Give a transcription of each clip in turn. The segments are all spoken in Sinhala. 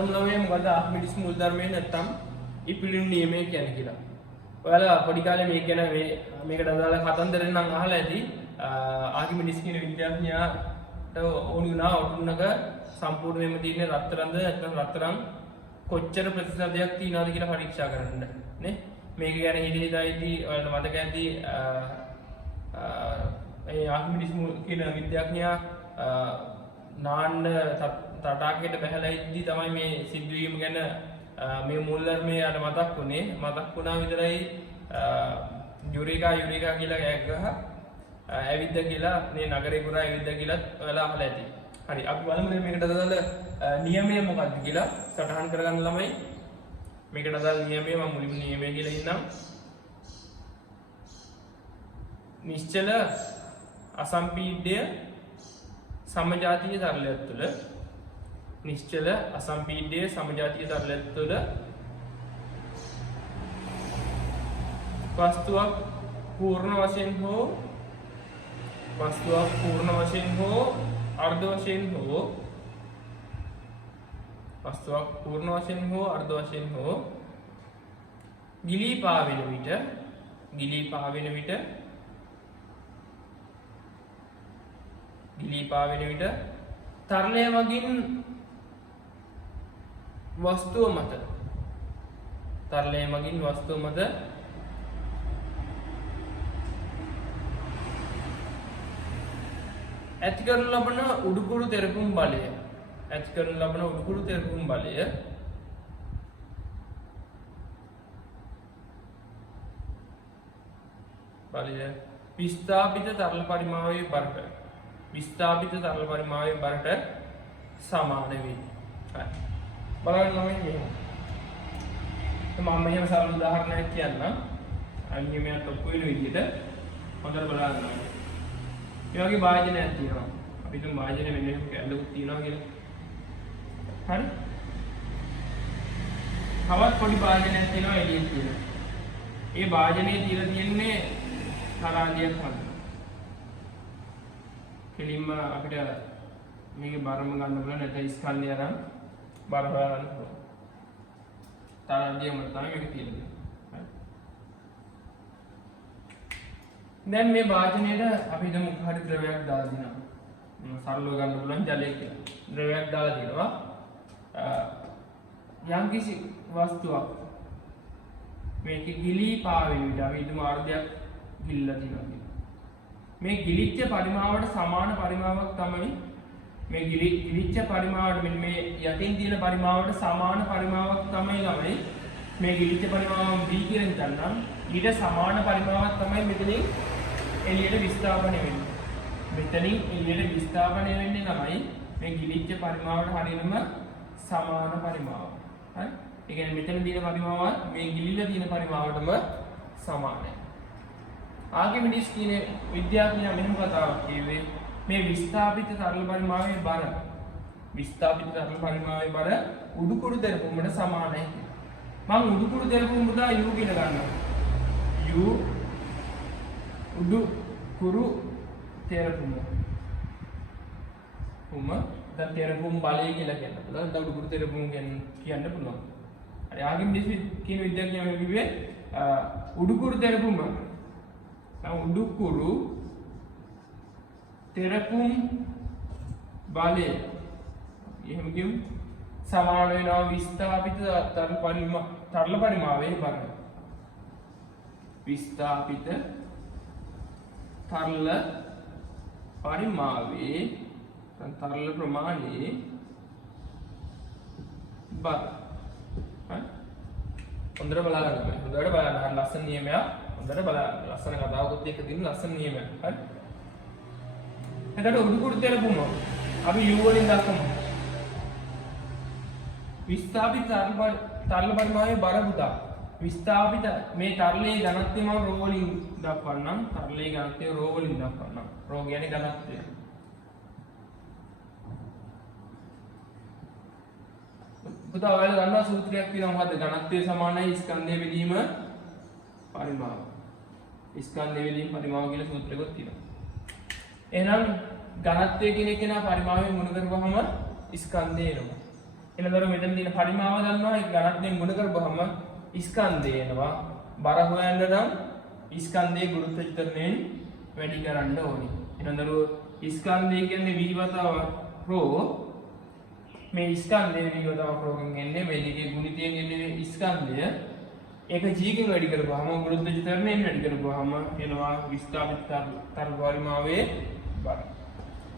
බලමු ළමයි මොකද ආර්කිමිඩිස් මූල ධර්මයේ නැත්තම් ඉපිලින් නියමය කියන්නේ කියලා. ඔයාලා පොඩි කාලේ මේක ගැන මේකට අදාළ කතන්දරෙන් නම් අහලා ඇති. ආර්කිමිඩිස් කියන විද්‍යාඥයාට ඕනි වුණා ඔටුන්නක සම්පූර්ණයෙන්ම තියෙන රත්තරන්ද නැත්නම් රත්තරන් කොච්චර ප්‍රතිශතයක් තියනවද කියලා පරීක්ෂා කරන්න නේ. මේක ගැන හිතේදායිදී ඔයාලට මතක ඇති ඒ ආර්කිමිඩිස් කියන විද්‍යාඥයා නාන්න තටාකයට බැහැලා ඉද්දි තමයි මේ සිද්ධවීම ගැන මේ මූල ධර්මයේ අර මතක් වුණේ. මතක් වුණා විතරයි යුරේකා කියලා ගහ ඇවිද්ද කියලා මේ නගරේ පුරා ඇවිද්ද කියලාත් ඔයාලා අහලා ඇති. හරි අපි බලමු මේකට අදාළ නියමය මොකක්ද කියලා සටහන් කරගන්න ළමයි. මේකට අදාළ නියමය මම මුලින්ම නියමය කියලා ඉන්නම්. නිශ්චල අසම්පීඩ්‍ය සමජාතීය තරලයක් තුළ නිශ්චල අසම්පීඩ්‍ය සමජාතීය තරලයක් තුළ වස්තුවක් පූර්ණ වශයෙන් හෝ අර්ධ වශයෙන් හෝ වස්තුවක් පූර්ණ වශයෙන් හෝ අර්ධ වශයෙන් හෝ ගිලී පාවෙන විට තරලය මගින් වස්තුව මත ඇති කරනු ලබන උඩුකුරු තෙරපුම් බලය විස්ථාපිත තරල පරිමාවේ බරට සමාන වේ. බලන්න ළමයි මෙහෙම. මම මෙහෙම සරල උදාහරණයක් කියන්නම්. අනියමයට ඔප්පු වෙන විදිහට හොඳට බලන්න. මේ වගේ වාජනයක් තියෙනවා. අපි තුන් වාජන මෙන්න මෙහෙම කැලලකුත් තියෙනවා කියලා. හරි? තවත් පොඩි වාජනයක් තියෙනවා එළියේ තියෙන. ඒ වාජනේ තියලා තියෙන්නේ තරාදියක් වගේ. කෙලින්ම අපිට මේකේ බරම ගන්න පුළුවන් නැත්නම් ස්කන්ධය අරන් බර හොයාගන්න පුළුවන්. තරාදියම තමයි මේක තියෙන්නේ. හරි. දැන් මේ වාජනයේට අපි හිතමු හරි ද්‍රවයක් දාලා දිනවා. සරලව ගන්න පුළුවන් ජලය කියලා. ද්‍රවයක් දාලා දිනවා. යම්කිසි වස්තුවක් මේකේ ගිලී පාවෙන විට අපි හිතමු අර්ධයක් ගිලිලා තියෙනවා කියලා. මේ ගිලිච්ච පරිමාවට සමාන පරිමාවක් තමයි මේ ගිලිච්ච පරිමාවට මෙන්න මේ යටින් තියෙන පරිමාවට සමාන පරිමාවක් තමයි ළමයි මේ ගිලිච්ච පරිමාව v කියලා හිතන්නම්. ඊට සමාන පරිමාවක් තමයි මෙතනින් එළියට විස්ථාපනය වෙන්නේ. මෙතනින් එළියට විස්ථාපනය වෙන්නේ තමයි මේ ගිලිච්ච පරිමාවට හරියටම සමාන පරිමාවක්. හරි? ඒ කියන්නේ මෙතන තියෙන පරිමාවත් මේ ගිලිලා තියෙන පරිමාවටම සමානයි. ආර්කිමිඩිස් කියන විද්‍යාඥයා මෙහෙම කතාවක් කිව්වේ මේ විස්ථාපිත තරල පරිමාවේ බර උඩුකුරු තෙරපුමට සමානයි කියලා. මම උඩුකුරු තෙරපුම පුතා u කියලා ගන්නවා. u උඩුකුරු තෙරපුම. දැන් තෙරපුම් බලය කියලා කියන්න පුළුවන්. දැන් උඩුකුරු තෙරපුම් කියන්න පුළුවන්. හරි ආර්කිමිඩිස් කියන විද්‍යාඥයා කිව්වේ උඩුකුරු තෙරපුම උඩුකුරු තෙරපුම් බලය එහෙම කියමු සමාන වෙනවා විස්ථාපිත තරල පරිමාවේ බර. විස්ථාපිත තරල පරිමාවේ තරල ප්‍රමාණයේ බර. හරි හොඳට බලන්න. හරි ලස්සන නියමයක්. හොඳට බලන්න. ලස්සන කතාවකුත් එක්ක තියෙන ලස්සන නියමයක්. හරි. එතකොට උඩුකුරු තෙරපුම අපි u වලින් දක්වමු. විස්ථාපිත තරල පරිමාවේ බර පුතා. විස්ථාපිත මේ තරලයේ ඝනත්වය මම රෝ වලින් දක්වන්නම්. තරලයේ ඝනත්වය රෝ වලින් දක්වන්නම්. රෝ කියන්නේ ඝනත්වය. පුතා ඔයාලා දන්නා සූත්‍රයක් තියෙනවා මොකද්ද? ඝනත්වය සමානයි ස්කන්ධය බෙදීම පරිමාව. ස්කන්ධය බෙදීම පරිමාව කියලා සූත්‍රයක්ත් තියෙනවා. එහෙනම් ඝනත්වය කියන එක නා පරිමාවෙන් ගුණ කරපුවම ස්කන්ධය එනවා. එනතර මෙතන තියෙන පරිමාව දන්නවා ඒක ගණන්යෙන් ගුණ කරපුවම ස්කන්ධය එනවා. බර හොයන්න නම් ස්කන්ධයේ ගුරුත්ව විතරයෙන් වැඩි කරන්න ඕනේ. එනතර ස්කන්ධය කියන්නේ විහිවතාව රෝ මේ ස්කන්ධයේ විහිවතාව රෝගෙන් එන්නේ මේ දෙකේ ගුණිතයෙන් එන්නේ ස්කන්ධය ඒක g කින් වැඩි කරපුවාම ගුරුත්ව විතරයෙන් වැඩි කරපුවාම එනවා විස්ථාපිත තරල පරිමාවේ බර.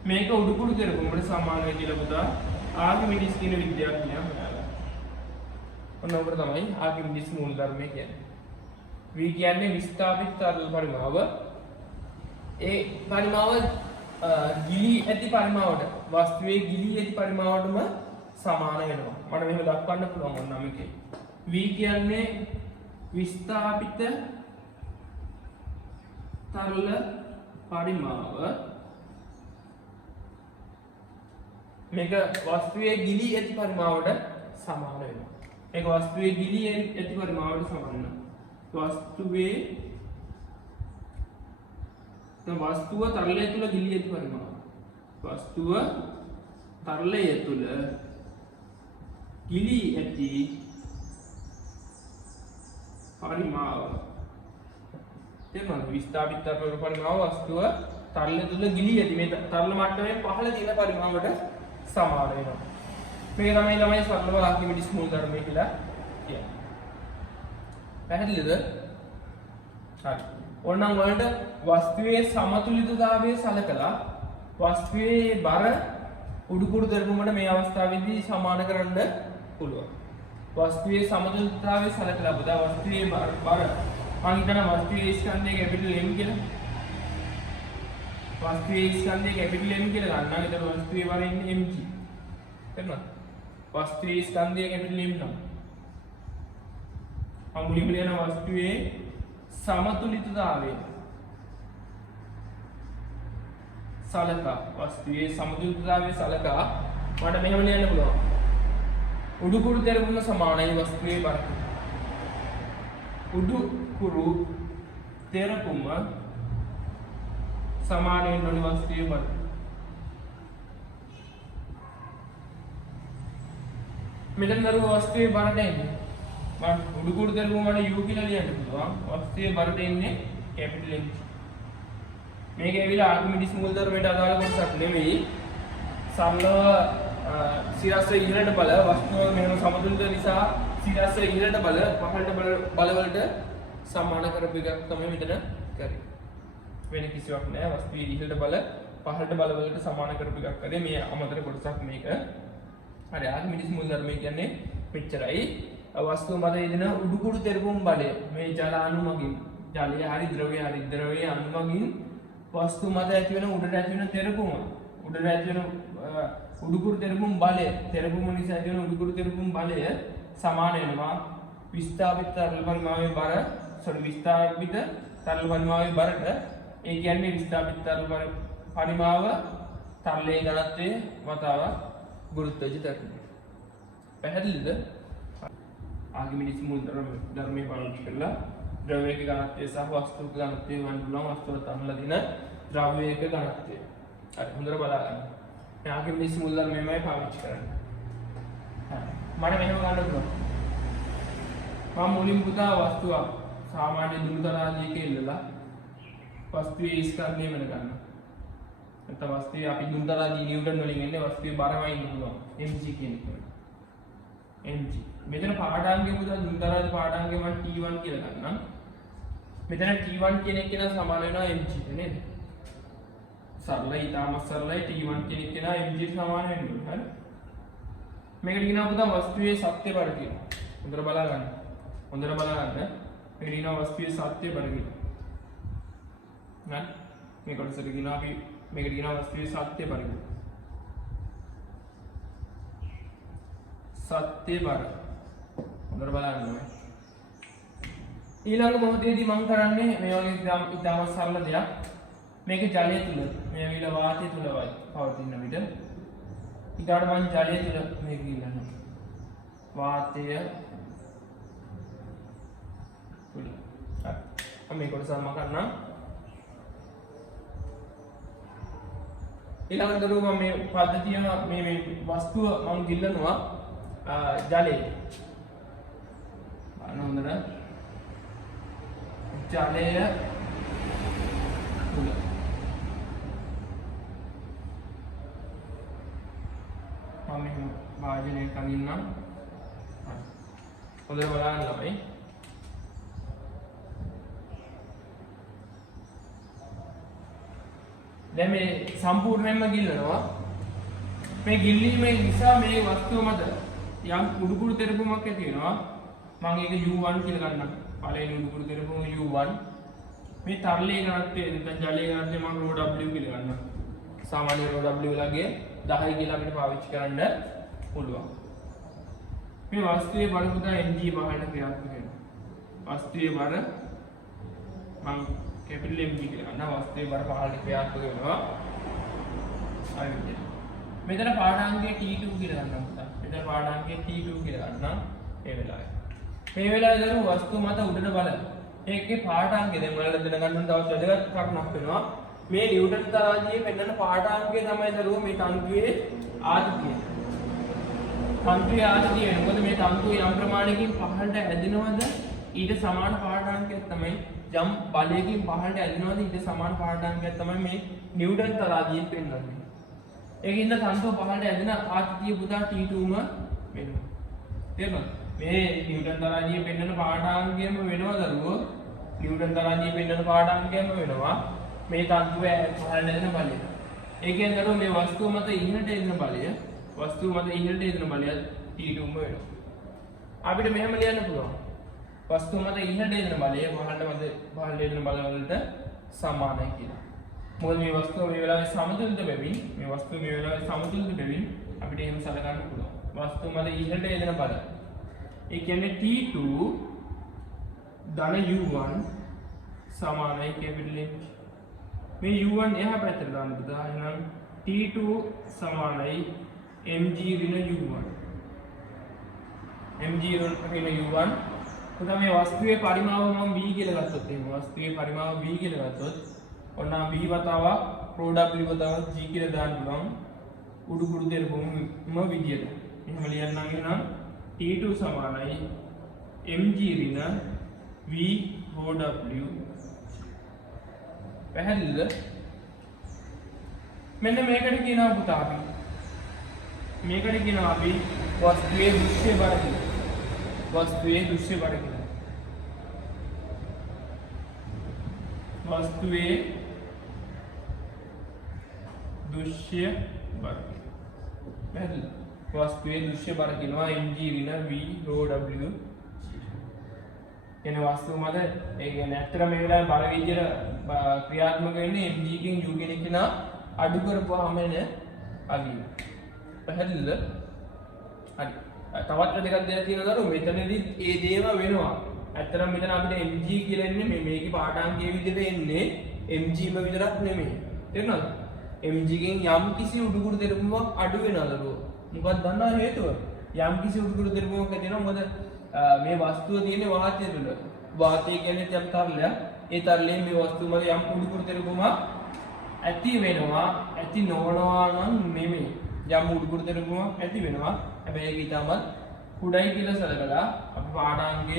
මේක උඩුකුරු කරපුවම සමාන වෙයි කියලා පුතා ආකිමිඩිස් කියන විද්‍යාඥයා හොයාලා. ඔන්න ඔකට තමයි ආකිමිඩිස් මූල ධර්මය කියන්නේ. V කියන්නේ විස්ථාපිත තරල පරිමාව. ඒ පරිමාව ගිලී ඇති පරිමාවට වස්තුවේ ගිලී ඇති පරිමාවටම සමාන වෙනවා. මට මෙහෙම දක්වන්න පුළුවන් ඔන්න මේකේ. V කියන්නේ විස්ථාපිත තරල පරිමාව මේක වස්තුවේ ගිලී ඇති පරිමාවට සමාන වෙනවා. මේක වස්තුවේ ගිලී ඇති පරිමාවට සමාන. වස්තුවේ වස්තුව තරලය තුල ගිලී ඇති පරිමාව. වස්තුව තරලය තුල ගිලී ඇති පරිමාව. තේරුණාද? විස්ථාපිත තරල පරිමාව වස්තුව තරලය තුල ගිලී ඇති මේ තරල මට්ටමේ පහළ තියෙන පරිමාවට සමාන වෙනවා. මේක තමයි සරලව ආකිමිඩිස් මූල ධර්මය කියලා කියන්නේ. පැහැදිලිද? හරි. ඕනනම් වලට වස්තුවේ සමතුලිතතාවය සලකලා වස්තුවේ බර උඩුකුරු දරපුමට මේ අවස්ථාවේදී සමාන කරන්න පුළුවන්. වස්තුවේ සමතුලිතතාවය සලකලා බුදා වස්තුවේ බර මම හිතනවා වස්තුවේ ස්කන්ධයේ කැපිටල් M කියලා. වස්තුවේ ස්කන්ධයේ කැපිටල් M කියලා ගන්නවා. ඒතර වස්තුවේ බර ඉන්නේ mg. තේරුණාද? වස්තුවේ ස්කන්ධයේ කැපිටල් M නම්. අමුලිම ලියන වස්තුවේ සමතුලිතතාවය සලකා වස්තුවේ සමතුලිතතාවය සලකා මට මෙහෙම ලියන්න පුළුවන්. උඩුකුරු තෙරපුම සමානයි වස්තුවේ බර. උඩුකුරු තෙරපුම සමාන වෙන වස්තුවේ බර. මෙතන දරුව වස්තුවේ බරට එන්නේ. මම උඩුකුරු තෙරපුම මට u කියලා ලියන්න පුළුවන්. වස්තුවේ බරට එන්නේ කැපිටල් M. මේක ඇවිල්ලා ආකිමිඩිස් මූල ධර්මයට අදාළ කොටසක් නෙමෙයි. සරලව සිරස්ස ඉහළට බල වස්තුව මෙහෙම සමතුලිත නිසා සිරස්ස ඉහළට බල පහළට බලවලට සමාන කරපු එකක් තමයි මෙතන කරේ. වෙන කිසිවක් නෑ. වස්තුවේ ඉහළට බල පහළට බලවලට සමාන කරපු එකක් කරේ. මේ අමතර කොටසක් මේක. හරි ආකිමිඩිස් මූල ධර්මය කියන්නේ මෙච්චරයි. වස්තුව මත යෙදෙන උඩුකුරු තෙරපුම් බලය මේ ජල අණු මගින් ජලය හරි ද්‍රවයේ අණු මගින් වස්තු මත ඇති වෙන උඩට ඇති වෙන තෙරපුම උඩට ඇති වෙන උඩුකුරු තෙරපුම් බලය තෙරපුම නිසා ඇති වෙන උඩුකුරු තෙරපුම් බලය සමාන වෙනවා විස්ථාපිත තරල පරිමාවේ බර විස්ථාපිත තරල පරිමාවේ බරට. ඒ කියන්නේ විස්ථාපිත තරල පරිමාව තරලයේ ඝනත්වයේ වතාව ගුරුත්වජ ධර්මය. පැහැදිලිද? ආකිමිඩිස් මූල ධර්මයේ පාවිච්චි කරලා ද්‍රවයක ඝනත්වය සහ වස්තුවක ඝනත්වය වань පුළුවන් වස්තුව තනලා දින ද්‍රවයක ඝනත්වය. හරි හොඳට බලන්න. මේ ආකිමිඩිස් මූල ධර්මයමයි පාවිච්චි කරන්නේ. හරි. මට මෙහෙම ගන්න පුළුවන්. මම මුලින් පුතා වස්තුවක් සාමාන්‍ය දුරුතරාදියක ඉල්ලලා වස්තුවේ ස්කන්ධය වෙන ගන්නවා. නැත්නම් වස්තුවේ අපි දුරුතරාදී නිව්ටන් වලින් එන්නේ වස්තුවේ බරමයි ඉන්න පුළුවන්. mg කියන එක. mg මෙතන පාඩාංගය පුතා දුරුතරාදී පාඩාංගය මම t1 කියලා ගන්නම්. මෙතන t1 කියන එක කෙනා සමාන වෙනවා mg ට නේද? සරලයි ඊටම සරලයි t1 කියන එක කෙනා mg ට සමාන වෙනවා. හරි. මේකට කියනවා පුතා වස්තුවේ සත්‍ය බර කියලා. හොඳට බලා ගන්න. මේකට කියනවා වස්තුවේ සත්‍ය බර කියලා. නේද? මේ කොටසට කියනවා අපි මේකට කියනවා වස්තුවේ සත්‍ය බර කියලා. සත්‍ය බර. හොඳට බලන්න ඕනේ. ඊළඟ මොහොතේදී මම කරන්නේ මේ වගේ ඉතාම සරල දෙයක්. මේක ජලය තුල මේ විල වාතය තුල පවතින විට ඊට මම ජලය තුල මේක ගිලනවා. වාතය තුල. හරි. මේ කොටස මම කරනවා. ඊළඟට මම මේ පද්ධතිය මේ වස්තුව මම ගිල්ලනවා. ජලය බලන්න හොඳට ජලය තුල මම මෙහෙම වාජනයක් අඳින්නම් හොඳට බලන්න ළමයි දැන් මේ සම්පූර්ණයෙන්ම ගිල්ලනවා මේ ගිල්ලීම නිසා මේ වස්තුව මත යම් උඩුකුරු තෙරපුමක් ඇති වෙනවා මම ඒක U1 කියලා ගන්නම් පළවෙනි උඩුකුරු තෙරපුම U1 මේ තරලයේ ඝනත්වය නැත්නම් ජලයේ ඝනත්වය මම ρ W කියලා ගන්නම් සාමාන්‍ය ρ W වලගේ 10 කියලා අපිට පාවිච්චි කරන්න පුළුවන් මේ වස්තුවේ බර පුතා mg බහට ක්‍රියාත්මක වෙනවා වස්තුවේ බර මම කැපිටල් mg කියලා ගන්නවා වස්තුවේ බර පහළට ක්‍රියාත්මක වෙනවා අර විදිහට මෙතන පාඩාංගය T2 කියලා ගන්නවා පුතා මෙතන පාඩාංගය T2 කියලා ගන්නවා මේ වෙලාවේ මේ වෙලාවේ දරුවෝ වස්තුව මත උඩට බලන්න ඒකේ පාඩාංගය දැන් ඔයාලා දැනගන්න තවත් වැදගත් කරුණක් වෙනවා මේ නිව්ටන් තරාජියේ පෙන්වන පාඩාංගය තමයි දරුවෝ මේ තන්තුවේ ආදිතිය තන්තුවේ ආදිතිය මොකද මේ තන්තුව යම් ප්‍රමාණයකින් පහළට ඇදෙනවද ඊට සමාන පාඩාංගයක් තමයි යම් බලයකින් පහළට ඇදෙනවද ඊට සමාන පාඩාංගයක් තමයි මේ නිව්ටන් තරාජියෙන් පෙන්වන්නේ ඒකින්ද තන්තුව පහළට ඇදෙන ආදිතිය පුතා T2ම වෙනවා තේරුණාද මේ නිව්ටන් තරාජියේ පෙන්වන පාඩාංගයම වෙනවා දරුවෝ නිව්ටන් තරාජියේ පෙන්වන පාඩාංගයම වෙනවා මේ තන්තුව පහළට ඇදෙන බලය ඒකෙන් දරුවෝ මේ වස්තුව මත ඉහළට එන බලය වස්තුව මත ඉහළට එන බලය T2ම වෙනවා අපිට මෙහෙම ලියන්න පුළුවන් වස්තුව මත ඉහළට එන බලය පහළට එන බල වලට සමානයි කියලා මොකද මේ වස්තුව මේ වෙලාවේ සමතුලිත වෙමින් මේ වස්තුව මේ වෙලාවේ සමතුලිත වෙමින් අපිට එහෙම සලකන්න පුළුවන් වස්තුව මත ඉහළට එන බල ඒ කියන්නේ T2 ධන U1 සමානයි කැපිටල් M මේ U1 එහා පැත්තට දාන්න පුතා එහෙනම් T2 සමානයි mg ඍණ U1 mg ඍණ U1 පුතා මේ වස්තුවේ පරිමාව මම v කියලා ගත්තොත් එහෙනම් වස්තුවේ පරිමාව v කියලා ගත්තොත් ඔන්න v වතාවක් ρ w වතාවක් g කියලා දාන්න පුළුවන් උඩුකුරු දෙරපොම විදියට එහෙම ලියන්නම් එහෙනම් T2 සමානයි mg ඍණ v ρ w පැහැදිලිද මෙන්න මේකට කියනවා පුතා අපි මේකට කියනවා අපි වස්තුවේ දෘශ්‍ය බර කියලා වස්තුවේ දෘශ්‍ය බර කියලා වස්තුවේ දෘශ්‍ය බර පැහැදිලිද වස්තුවේ දෘශ්‍ය බර කියනවා mg ඍණ v ρ w කියන වස්තුව මත ඒ කියන්නේ ඇත්තට මේ වෙලාවේ බර විදියට ක්‍රියාත්මක වෙන්නේ mg කින් u කෙනෙක් කෙනා අඩු කරපුවාම එන අගිය. පැහැදිලිද? හරි. තවත් දෙකක් දෙන්න තියෙනවා දරුවෝ මෙතනදී ඒ දේම වෙනවා. ඇත්තටම මෙතන අපිට mg කියලා එන්නේ මේකේ පාඨාංගයේ විදියට එන්නේ mgම විතරක් නෙමෙයි. තේරුණාද? mg ගෙන් යම් කිසි උඩුකුරු දෙරපුමක් අඩු වෙනවා දරුවෝ. මොකක්ද දන්නා හේතුව? යම් කිසි උඩුකුරු දෙරපුමක් ඇති වෙනවා මොකද මේ වස්තුව තියෙන්නේ වාතය තුළ. වාතය කියන්නේ යම් තරලයක්. ඒ තරලයේ මේ වස්තුව මත යම් උඩුකුරු දෙරපුමක් ඇති වෙනවා. ඇති නොවනවා නම් නෙමෙයි. යම් උඩුකුරු දෙරපුමක් ඇති වෙනවා. හැබැයි ඒක ඊටමත් කුඩයි කියලා සලකලා අපි පාඨාංගය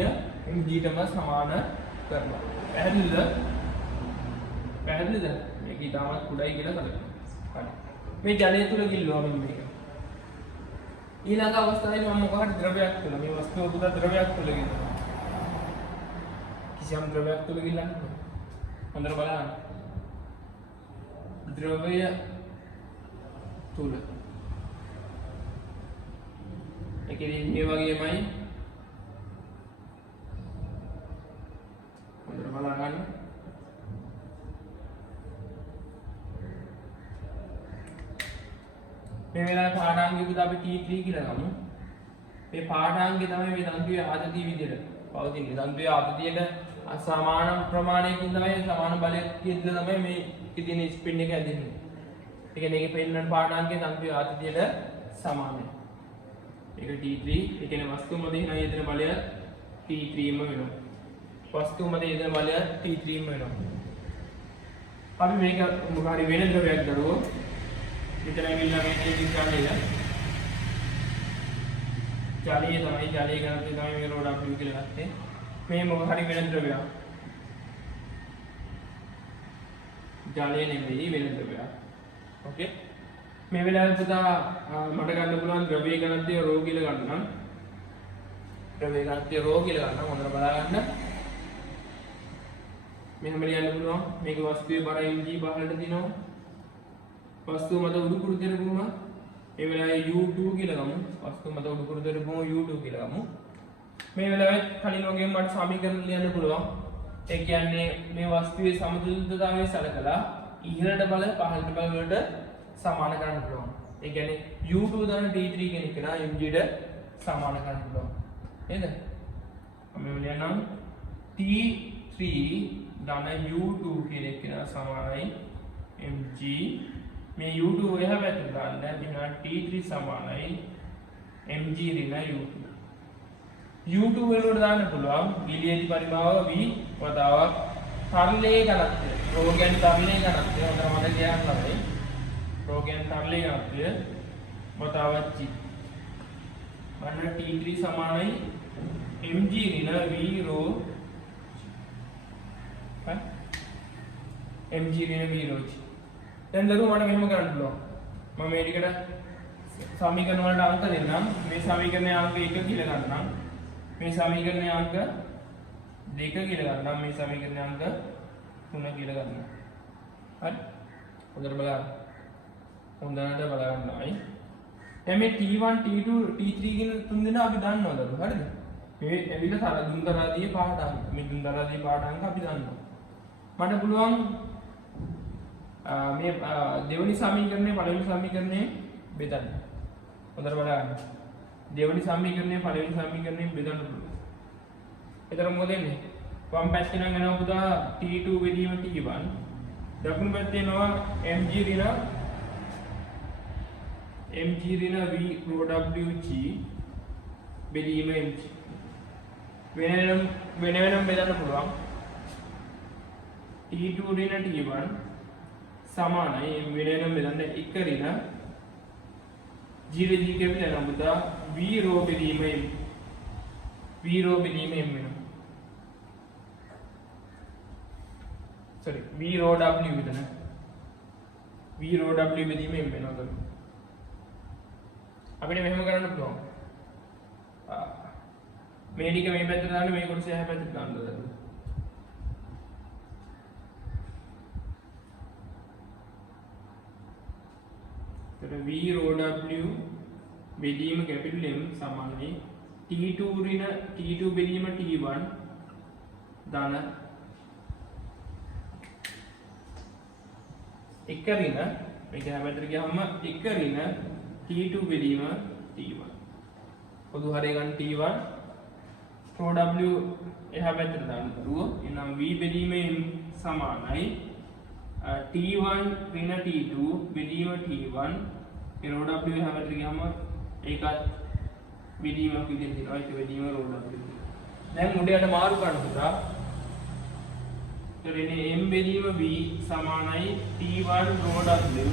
mg-ටම සමාන කරනවා. පැහැදිලිද? පැහැදිලිද? මේක ඊටමත් කුඩයි කියලා සලකනවා. හරි. මේ ජලය තුල ගිල්ලුවා මේක. ඊළඟ අවස්ථාවේ මම මොකක්ද ද්‍රවයක් තුල මේ වස්තුව පුදා ද්‍රවයක් තුල ගිල්ලනවා. කිසියම් ද්‍රවයක් තුල ගිල්ලන්නේ. හොඳට බලන්න. ද්‍රවය තුල ඒකේ මේ වගේමයි හොඳට බලන්න. මේ වෙලාවේ පාඨාංගය පුදා අපි T3 කියලා ගමු. මේ පාඨාංගය තමයි මේ තන්තුවේ ආතතිය විදිහට පවතින්නේ. තන්තුවේ ආතතියට සමාන ප්‍රමාණයකින් තමයි සමාන බලයක් කියලා තමයි මේ තියෙන ස්පින් එක ඇදෙන්නේ. ඒ කියන්නේ ඒකේ පෙන්නන පාඨාංගය තන්තුවේ ආතතියට සමානයි. ඒක T3 ඒ කියන්නේ වස්තුව මත එන යෙදෙන බලය T3ම වෙනවා. වස්තුව මත යෙදෙන බලය T3ම වෙනවා. අපි මේක මොකක් හරි වෙන ද්‍රවයක් දරුවෝ මෙතන ඇවිල්ලා මේක දිගන්නේ ජලයේ තමයි ජලයේ ඝනත්වය තමයි මේ rho w කියලා ගත්තේ. මේ මොකක් හරි වෙන ද්‍රවයක්. ජලය නෙමෙයි වෙන ද්‍රවයක්. ඕකේ. මේ වෙලාවේ පුතා මට ගන්න පුළුවන් ද්‍රවයේ ඝනත්වය rho කියලා ගන්න නම් ද්‍රවයේ ඝනත්වය rho කියලා ගන්න හොඳට බලා ගන්න. මෙහෙම ලියන්න පුළුවන් මේක වස්තුවේ බර mg පහළට දිනවා. වස්තුව මත උඩුකුරු දෙරපුම මේ වෙලාවේ u2 කියලා ගමු. වස්තුව මත උඩුකුරු දෙරපුම u2 කියලා ගමු. මේ වෙලාවේ කලින් වගේම මට සමීකරණ ලියන්න පුළුවන්. ඒ කියන්නේ මේ වස්තුවේ සමතුලිතතාවය සලකලා ඉහළට බල පහළට බල වලට සමාන කරන්න පුළුවන්. ඒ කියන්නේ u2 දන d3 කෙනෙක් කෙනා mg ට සමාන කරන්න පුළුවන්. නේද? මම ලියන්නම් t3 ධන u2 කෙනෙක් කෙනා සමානයි mg. මේ u2 එහා පැත්තට දාන්න මෙන්න t3 සමානයි mg ඍණ u2. u2 වලට දාන්න පුළුවන් ගිලියේදී පරිමාව v වතාවක් තරලයේ ඝනත්වය. රෝගයන් තරලයේ ඝනත්වය හොඳට මතක තියාගන්න ඕනේ. රෝගයන් තරලයේ ඝනත්වය වතාවක් g. මන්න t3 සමානයි mg ඍණ v rho mg ඍණ v rho g. දැන් දරුවෝ මට මෙහෙම කරන්න පුළුවන්. මම මේ ටිකට සමීකරණ වලට අංක දෙන්නම්. මේ සමීකරණයේ අංක 1 කියලා ගන්නම්. මේ සමීකරණයේ අංක 2 කියලා ගන්නම්. මේ සමීකරණයේ අංක 3 කියලා ගන්නම්. හරි? හොඳට බලන්න. හොඳට බලන්නයි. දැන් මේ T1 T2 T3 කියන තුන් දෙනා අපි දන්නවද දරුවෝ? හරිද? මේ ඇවිල්ලා දුන්දරාදී පාඩම්. මේ දුන්දරාදී පාඩම් අපි දන්නවා. මට පුළුවන් මේ දෙවෙනි සමීකරණය පළවෙනි සමීකරණයෙන් බෙදන්න. හොඳට බලන්න. දෙවෙනි සමීකරණය පළවෙනි සමීකරණයෙන් බෙදන්න පුළුවන්. එතන මොකද වෙන්නේ? වම් පැත්තේ නම් එනවා පුතා t2 බෙදීම t1. දකුණු පැත්තේ එනවා mg ඍණ v rho wg බෙදීම mg. වෙන වෙනම බෙදන්න පුළුවන්. t2 ඍණ t1 සමානයි වෙනම බෙදන්න 1 ඍණ 0 g කැපිටල් නම්බුතා v rho බෙදීම m වෙනවා. sorry v rho w විතර v rho w බෙදීම m වෙනවා. අපිට මෙහෙම කරන්න පුළුවන්. මේ ටික මේ පැත්තට දාන්න මේ කොටස එහා පැත්තට දාන්න ඕනේ. v rho w බෙදීම capital M සමානයි t2 ඍණ t2 බෙදීම t1 ධන 1 ඍණ මේක හැමතැනට ගියාම 1 ඍණ t2 බෙදීම t1 පොදු හරය ගන්න t1 rho w එහා පැත්තට දාන්න දරුවෝ එහෙනම් v බෙදීම M සමානයි t1 ඍණ t2 බෙදීම t1 ඒ rho w එහා පැත්තට ගියාම ඒකත් බෙදීමක් විදිහට දෙනවා. ඒක බෙදීම rho w. දැන් මුඩයට මාරු කරන්න පුතා. එතකොට m බෙදීම v සමානයි t1 rho w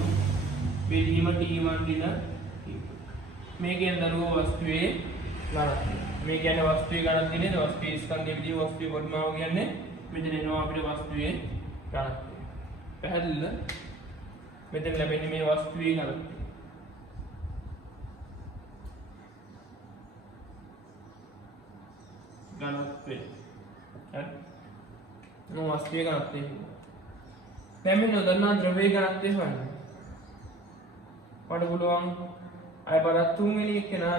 බෙදීම t1 දින t2. මේකෙන් දරුවෝ වස්තුවේ ඝනත්වය. මේ කියන්නේ වස්තුවේ ඝනත්වය නේද? වස්තුවේ ස්කන්ධය විදිහ වස්තුවේ පරිමාව කියන්නේ මෙතන එනවා අපිට වස්තුවේ ඝනත්වය. පැහැදිලිද? මෙතන ලැබෙන්නේ මේ වස්තුවේ ඝනත්වය. ඝනත්වය. හරි. වස්තුවේ ඝනත්වය. දැන් මේ නොදන්නා ද්‍රවයේ ඝනත්වය හොයන්න. මට පුළුවන් අය බලත් තුන්වෙනි එකේනා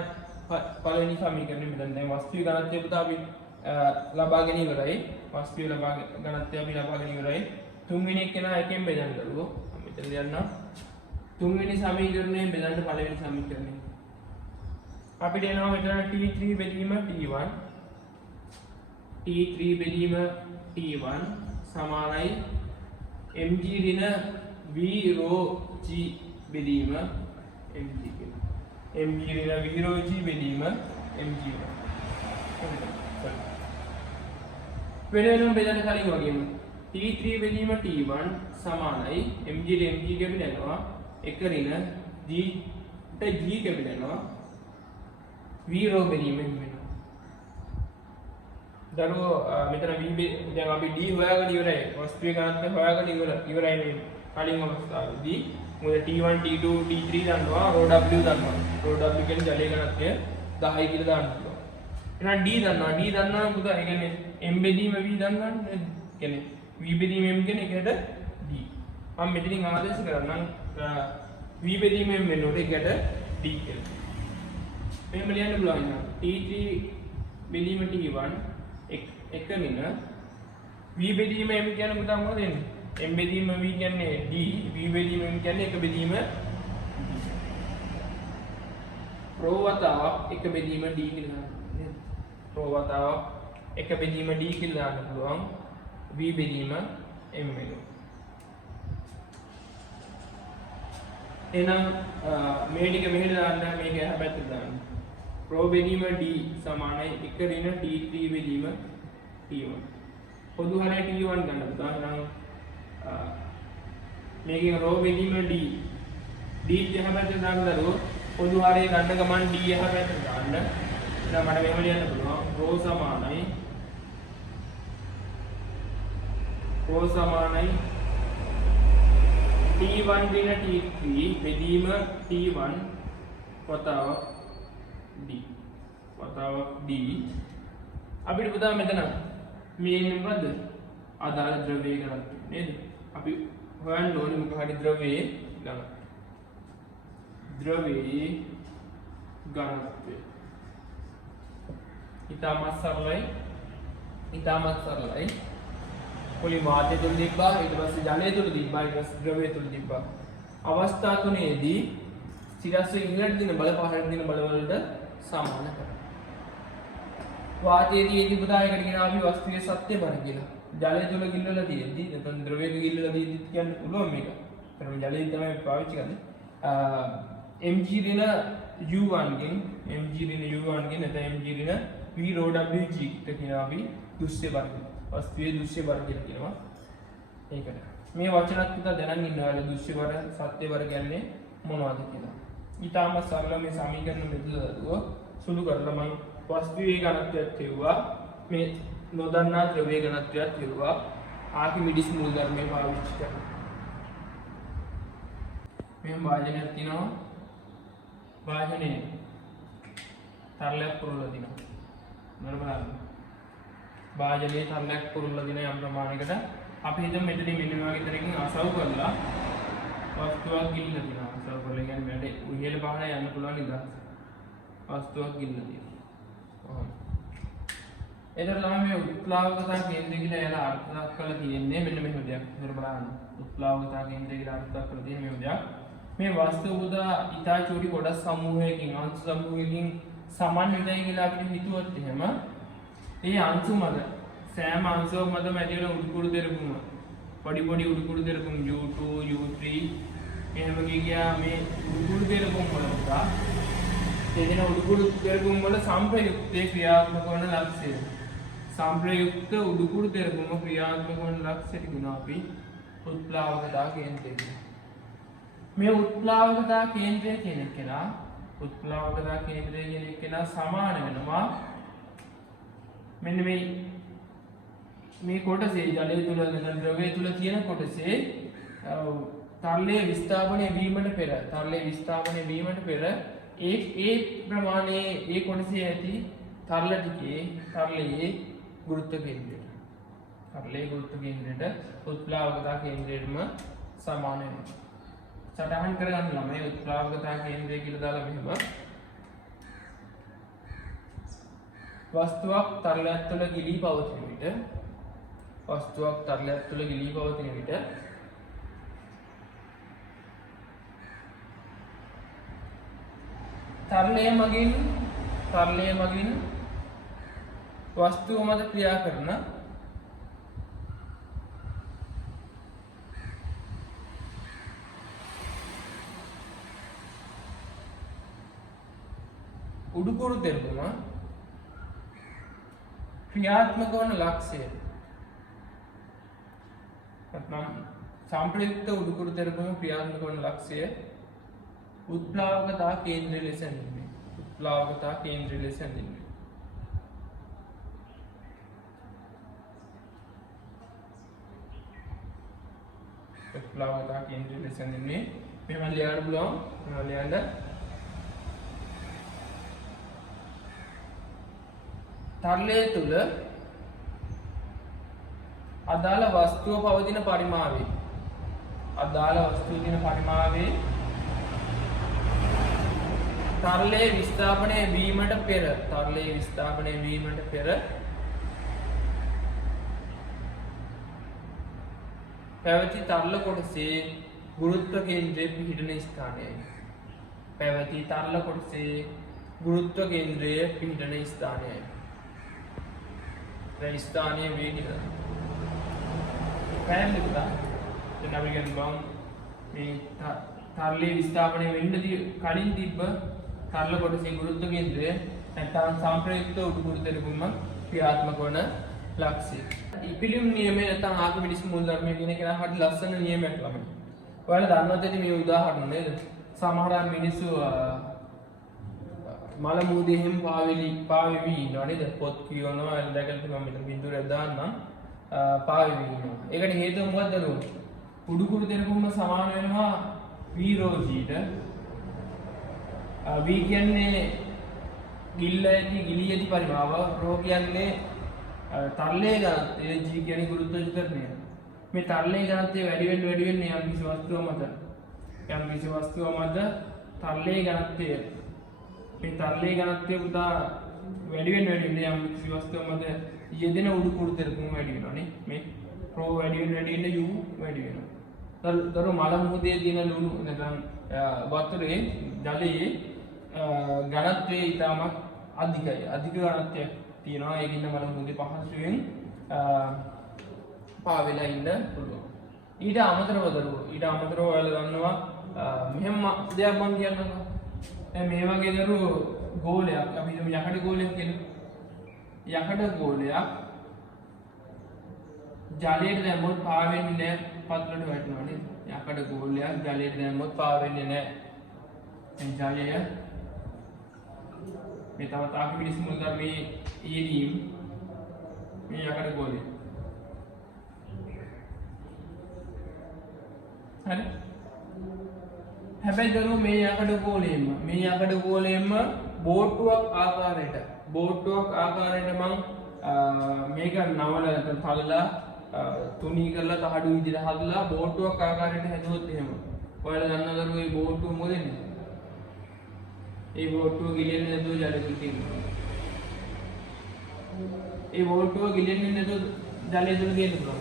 පළවෙනි සමීකරණය මෙතන දැන් වස්තුවේ ඝනත්වය පුතා අපි ලබාගෙන ඉවරයි. වස්තුවේ ඝනත්වය අපි ලබාගෙන ඉවරයි. තුන්වෙනි එකේනා එකෙන් බෙදන්න දරුවෝ. මම මෙතන ලියන්නම්. තුන්වෙනි සමීකරණයෙන් බෙදන්න පළවෙනි සමීකරණය. අපිට එනවා මෙතන t3 බෙදීම t1 t3 බෙදීම t1 සමානයි mg ඍණ v rho g බෙදීම mg කියලා. mg ඍණ v rho g බෙදීම mg වෙනම බෙදන්න කලින් වගේම t3 බෙදීම t1 සමානයි mg ට mg කැපිටනවා 1 ඍණ g ට g කැපිටනවා v රෝ බෙදීමෙන් වෙනවා. දරුවෝ මෙතන v දැන් අපි d හොයාගෙන ඉවරයි. වස්තුවේ ඝනත්වය හොයාගෙන ඉවරයි මේ කලින් අවස්ථාවේදී. මොකද t1 t2 t3 දන්නවා ρw දන්නවා. ρw කියන්නේ ජලයේ ඝනත්වය 10 කියලා දාන්න පුළුවන්. එහෙනම් d දන්නවා. d දන්නවා මොකද? ඒ කියන්නේ m බෙදීම v දන්නවනේ නේද? කියන්නේ v බෙදීම m කියන්නේ ඒකට d. මම මෙතනින් ආදේශ කරන්නම් v බෙදීම m වෙනකොට ඒකට d කියලා. මෙහෙම ලියන්න පුළුවන් නේද? t3 බෙදීම t1 එක වෙන v බෙදීම m කියන්නේ මොකක්ද වෙන්නේ? m බෙදීම v කියන්නේ d, v බෙදීම m කියන්නේ එක බෙදීම d. රෝ වතාවක් එක බෙදීම d කියලා නේද? රෝ වතාවක් එක බෙදීම d කියලා දාන්න පුළුවන්. v බෙදීම m වෙනවා. එහෙනම් මේ ටික මෙහෙට දාන්න මේක එහා පැත්තට දාන්න. රෝ බෙදීම d සමානයි 1 ඍණ t3 බෙදීම t1. පොදු හරය t1 ගන්න පුතා. එහෙනම් මේකේ රෝ බෙදීම d එහා පැත්තට දාන්න දරුවෝ පොදු හරය ගන්න ගමන් d එහා පැත්තට දාන්න. එහෙනම් මට මෙහෙම ලියන්න පුළුවන්. රෝ සමානයි t1 ඍණ t3 බෙදීම t1 වතාවක් d අපිට පුතා මෙතන මේ මොකද්ද අදාළ ද්‍රව්‍යය ඝනත්වය නේද? අපි හොයන්න ඕනේ මොකක් හරි ද්‍රව්‍යයේ ඝනත්වය. ඉතාමත් සරලයි. පොලිම වාතය තුල තිබ්බා, ඊට පස්සේ ජලය තුල තිබ්බා, ඊට පස්සේ ද්‍රව්‍ය තුල තිබ්බා. අවස්ථා තුනේදී සිරස්ව ඉංග්‍රීසි දින බල පහළ දින බල වලට සමාන කරනවා. වාතයේදී පුතා එකට කියනවා අපි වස්තුවේ සත්‍ය බර කියලා. ජලය තුල ගිල්ලලා තියෙද්දි නැත්නම් ද්‍රවයක ගිල්ලලා තියෙද්දි කියන්න පුළුවන් මේක. ඒතරම් ජලයෙන් තමයි පාවිච්චි කරන්නේ. mg ඍණ u1 ගෙන් නැත්නම් mg ඍණ v rho wg ට කියනවා අපි දුස්්‍ය බර. වස්තුවේ දුස්්‍ය බර කියලා කියනවා. ඒකට. මේ වචනත් පුතා දැනන් ඉන්නවා දුස්්‍ය බර සත්‍ය බර කියන්නේ මොනවද කියලා. ඊටාම සරල මේ සමීකරණ බෙදලා සුළු කරලා මම වස්තුවේ ඝනත්වයක් කියුවා. මේ නොදන්නා ද්‍රව්‍ය ඝනත්වයක් කියුවා. ආකිමිඩිස් මූලධර්මයේ පාවිච්චි කරනවා. මේ වාදනයක් තියෙනවා. වාදනයේ තරලයක් පුරවලා දිනවා. මොන බලන්න. වාදනයේ තරලයක් පුරවලා දින යම් ප්‍රමාණයකට අපි හිතමු මෙතනින් මෙන්න මේ වගේ තරකින් අසව් කරලා වස්තුවක් ගිල්ලලා දිනවා. අසව් කරලා කියන්නේ වැඩ උහිල බහන යන්න පුළුවන් නිදහස. වස්තුවක් ගිල්ලලා දිනවා. එතකොට තමයි මේ උත්ප්ලාවකතා කේන්ද්‍රය කියලා එයාලා අර්ථ දක්වලා තියෙන්නේ මෙන්න මෙහෙම දෙයක්. මෙතන බලන්න. උත්ප්ලාවකතා කේන්ද්‍රය කියලා අර්ථ දක්වලා තියෙන මෙහෙම දෙයක්. මේ වස්තු පුදා ඊටා චූටි කොටස් සමූහයකින් අංශු සමූහයකින් සමන්විතයි කියලා අපිට හිතුවොත් එහෙම ඒ අංශු මත සෑම අංශුවක් මතම ඇති වෙන උඩුකුරු දෙරපුම පොඩි උඩුකුරු දෙරපුම් u2 u3 එහෙම ගියා මේ උඩුකුරු දෙරපුම් වල පුතා එදින උඩුකුරු දෙරපුම් වල සම්ප්‍රයුක්තේ ක්‍රියාත්මක වන ලක්ෂ්‍යය. සම්ප්‍රයුක්ත උඩුකුරු දෙරපුම ක්‍රියාත්මක වන ලක්ෂ්‍යයට කියනවා අපි උත්ප්ලාවකතා කේන්ද්‍රය. මේ උත්ප්ලාවකතා කේන්ද්‍රය කියන කෙනා සමාන වෙනවා මෙන්න මේ කොටසේ ජලය තුල නැත්නම් ද්‍රවය තුල තියෙන කොටසේ තරලයේ විස්ථාපනය වීමට පෙර ඒ ප්‍රමාණයේ ඒ කොටසේ ඇති තරල ටිකේ තරලයේ ගුරුත්ව කේන්ද්‍රයට උත්ප්ලාවකතා කේන්ද්‍රයටම සමාන වෙනවා. සටහන් කරගන්න ළමයි උත්ප්ලාවකතා කේන්ද්‍රය කියලා දාලා මෙහෙම වස්තුවක් තරලයක් තුළ ගිලී පවතින විට තරලය මගින් වස්තුව මත ක්‍රියා කරන උඩුකුරු දෙරපුම ක්‍රියාත්මක වන ලක්ෂ්‍යය නැත්නම් සම්ප්‍රයුක්ත උඩුකුරු දෙරපුම ක්‍රියාත්මක වන ලක්ෂ්‍යය උත්ප්ලාවකතා කේන්ද්‍රය ලෙස ප්ලාවකතා කේන්ද්‍රය ලෙස හැඳින්වේ. ප්ලාවකතා කේන්ද්‍රය ලෙස හැඳින්වේ. මේවා ලියන්න පුළුවන්. මේවා ලියන්න තරලය තුල අදාළ වස්තුව පවතින පරිමාවේ තරලයේ විස්ථාපනය වීමට පෙර පැවති තරල කොටසේ ගුරුත්ව කේන්ද්‍රයේ පිහිටන ස්ථානයයි. ස්ථානය වේදික පැහැදිලිද? දැන් අපි ගන්න මේ තරලයේ විස්ථාපනය වෙන්න කලින් තිබ්බ තරල කොටසේ ගුරුත්ව කේන්ද්‍රය නැත්නම් සම්ප්‍රයුක්ත උඩුකුරු තෙරපුම ක්‍රියාත්මක වන ලක්ෂ්‍ය. ඉපිලියම් නියමය නැත්නම් ආකිමිඩිස් මූලධර්මය කියන එක නම් හරි ලස්සන නියමයක් ළමයි. ඔයාලා දන්නවද මේ උදාහරණ නේද? සමහර මිනිස්සු මල මූදේ හැම පාවෙවි ඉන්නවා නේද? පොත් කියවනවා දැකලා තියෙනවා මෙතන බින්දුවක් දාන්නම් පාවෙවි ඉන්නවා. ඒකට හේතුව මොකද්ද නෝ? උඩුකුරු තෙරපුම සමාන වෙනවා v rho g ට. v කියන්නේ ගිලී ඇති පරිමාව, rho කියන්නේ තරලයේ ඝනත්වය, g කියන්නේ ගුරුත්වාකර්ෂණය. මේ තරලයේ ඝනත්වය වැඩි වෙන්න යම් කිසි වස්තුව මත තරලයේ ඝනත්වය මේ තරලයේ ඝනත්වය පුතා වැඩි වෙන්න යම් කිසි වස්තුව මත යෙදෙන උඩුකුරු තෙරපුම වැඩි වෙනවා නේ. මේ rho වැඩි වෙන්න u වැඩි වෙනවා. තර මල මුහුදේ තියෙන ලුණු නැත්නම් වතුරේ ජලයේ ඝනත්වය ඉතාමත් අධිකයි. අධික ඝනත්වයක් තියෙනවා. ඒකින්ද මල මුහුදේ පහසුවෙන් පාවෙලා ඉන්න පුළුවන්. ඊට අමතරව ඔයාලා දන්නවා මෙහෙම දෙයක් මම කියන්නකෝ. දැන් මේ වගේ දරුවෝ ගෝලයක් අපි හිතමු යකඩ ගෝලයක් කියලා. යකඩ ගෝලයක් ජලයට දැම්මොත් පාවෙන්නේ නැහැ, පත්ලට වැටෙනවා නේද? යකඩ ගෝලයක් ජලයට දැම්මොත් පාවෙන්නේ නැහැ. ජලය මේ තවත් ආකිමිඩිස් මූලධර්මයේ ඊදීම් මේ යකඩ ගෝලය. හරි? හැබැයි දරුවෝ මේ යකඩ ගෝලයෙන්ම බෝට්ටුවක් ආකාරයට මම මේක නවල තලලා තුනී කරලා තහඩු විදිහට හදලා බෝට්ටුවක් ආකාරයට හැදුවොත් එහෙම ඔයාලා දන්නවද දරුවෝ මේ බෝට්ටුව මොකද වෙන්නේ? ඒ බෝට්ටුව ගිලින්නේ නැතුව ජලෙ තියෙනවා. ඒ බෝට්ටුව ගිලින්නේ නැතුව ජලය තුල තියෙන්න පුළුවන්.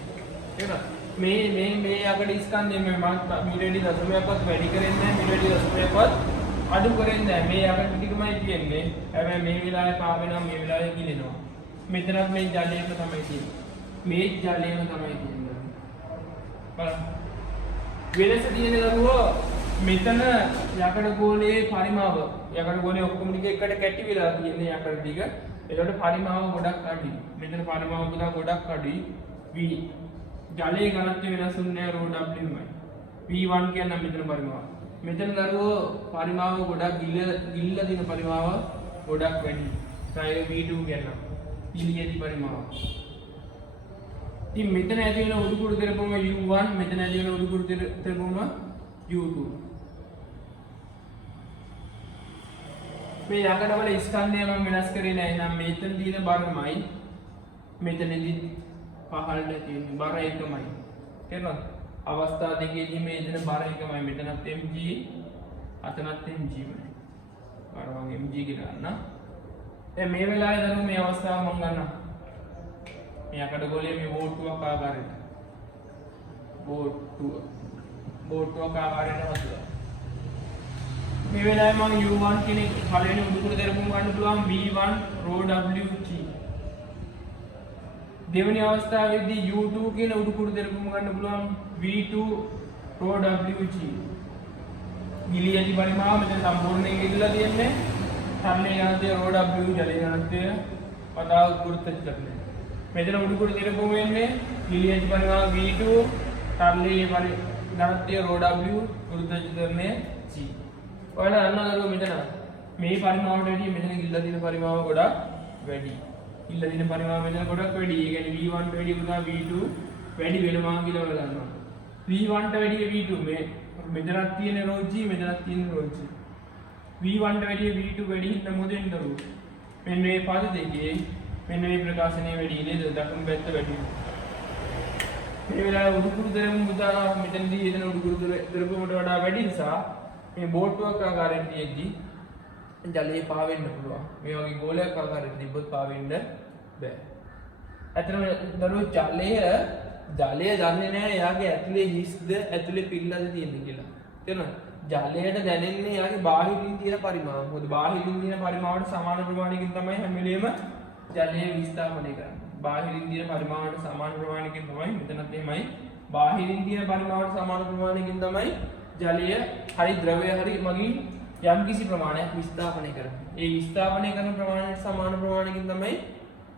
එහෙනම් මේ යකඩ ස්කන්ධය මේ මිලියඩි දශමයක්වත් වැඩි කරන්නේ නැහැ, මිලියඩි දශමයක්වත් අඩු කරන්නේ නැහැ. මේ යකඩ ටිකමයි තියෙන්නේ. හැබැයි මේ වෙලාවේ පාවෙනවා, මේ වෙලාවේ ගිලිනවා. මෙතනත් මේ ජලයම තමයි තියෙන්නේ. මේ ජලයම තමයි තියෙන්නේ. බලන්න. වෙනස තියෙන දරුවෝ මෙතන යකඩ ගෝලයේ පරිමාව යකඩ ගෝලයේ ඔක්කොම ටික එකට කැටි වෙලා තියෙන යකඩ ටික. ඒකට පරිමාව ගොඩක් අඩුයි. මෙතන පරිමාව ගොඩක් අඩුයි. v ජලයේ ඝනත්වය වෙනස් වෙන්නේ rho w යි. v1 කියන්නේ මෙතන පරිමාව. මෙතන දරුවෝ පරිමාව ගොඩක් ගිල්ල දින පරිමාව ගොඩක් වැඩි. ඒ v2 කියනවා. ගිලියති පරිමාව. ඉතින් මෙතන ඇති වෙන උඩුකුරු තෙරපුම u1, මෙතන ඇති වෙන උඩුකුරු තෙරපුම u2. මේ යකඩවල ස්කන්ධය මම වෙනස් කරේ නැහැ. එහෙනම් මෙතන තියෙන බරමයි මෙතනදී පහළට තියෙන බර එකමයි. තේරුණාද? අවස්ථා දෙකේදී මේ දෙන බර එකමයි. මෙතනත් mg අතනත් mg වෙයි. බර වගේ mg කියලා ගන්න. දැන් මේ වෙලාවේ දරුවෝ මේ අවස්ථාව මම ගන්නවා. මේ යකඩ ගෝලයේ මේ බෝට්ටුවක් ආකාරයට. බෝට්ටුවක් ආකාරයට හදුවා. මේ වෙලාවේ මම u1 කියන පළවෙනි උඩුකුරු තෙරපුම ගන්න පුළුවන් v1 rho w g. දෙවෙනි අවස්ථාවේදී u2 කියන උඩුකුරු තෙරපුම ගන්න පුළුවන් v2 rho w g. ගිලී ඇති පරිමාව මෙතන සම්පූර්ණයෙන් ගිලිලා තියෙන්නේ. තරලයේ ඝනත්වය rho w ජලයේ ඝනත්වය පදාව ගුරුත්වාකර්ෂණය. මෙතන උඩුකුරු තෙරපුම වෙන්නේ ගිලී ඇති පරිමාව v2 තරලයේ ඝනත්වය rho w ගුරුත්වාකර්ෂණය g. ඔයාලා දන්නවද මෙතන මේ පරිමාවට වැඩිය මෙතන ගිල්ලා තියෙන පරිමාව ගොඩක් වැඩි. ගිල්ලා තියෙන පරිමාව මෙතන ගොඩක් වැඩි. ඒ කියන්නේ V1 ට වැඩිය පුතා V2 වැඩි වෙනවා කියලා ඔයාලා දන්නවා. V1 ට වැඩිය V2 මේ මෙතනක් තියෙන රෝජි මෙතනක් තියෙන රෝජි. V1 ට වැඩිය V2 වැඩි හින්දා මොකද වෙන්නේ දරුවෝ? මෙන්න මේ පද දෙකේ මෙන්න මේ ප්‍රකාශනය වැඩි නේද? දකුණු පැත්ත වැඩි. මේ වෙලාවේ උඩුකුරු දෙරම පුතා මෙතනදී එතන උඩුකුරු දෙරපමට වඩා වැඩි නිසා මේ බෝට්ටුවක් ආකාරයෙන් තියෙද්දි ජලයේ පාවෙන්න පුළුවන්. මේ වගේ ගෝලයක් ආකාරයෙන් තිබ්බොත් පාවෙන්න බෑ. ඇත්තටම දරුවෝ ජලය දන්නේ නැහැ එයාගේ ඇතුලේ හිස්ද ඇතුලේ පිල්ලද තියෙන්නේ කියලා. තේරෙනවද? ජලයට දැනෙන්නේ එයාගේ බාහිරින් තියෙන පරිමාව. මොකද බාහිරින් තියෙන පරිමාවට සමාන ප්‍රමාණයකින් තමයි හැම වෙලෙම ජලය විස්ථාපනය කරන්නේ. බාහිරින් තියෙන පරිමාවට සමාන ප්‍රමාණයකින් තමයි මෙතනත් එහෙමයි. බාහිරින් තියෙන පරිමාවට සමාන ප්‍රමාණයකින් තමයි ජලය හරි ද්‍රවය හරි මගින් යම්කිසි ප්‍රමාණයක් විස්ථාපනය කරන්නේ. ඒ විස්ථාපනය කරන ප්‍රමාණයට සමාන ප්‍රමාණයකින් තමයි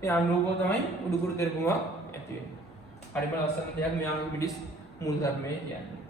මේ අනුරූපව තමයි උඩුකුරු තෙරපුමක් ඇති වෙන්නේ. හරිම ලස්සන දෙයක් මෙයාගේ පිටිස් මූල ධර්මයේ කියන්නේ.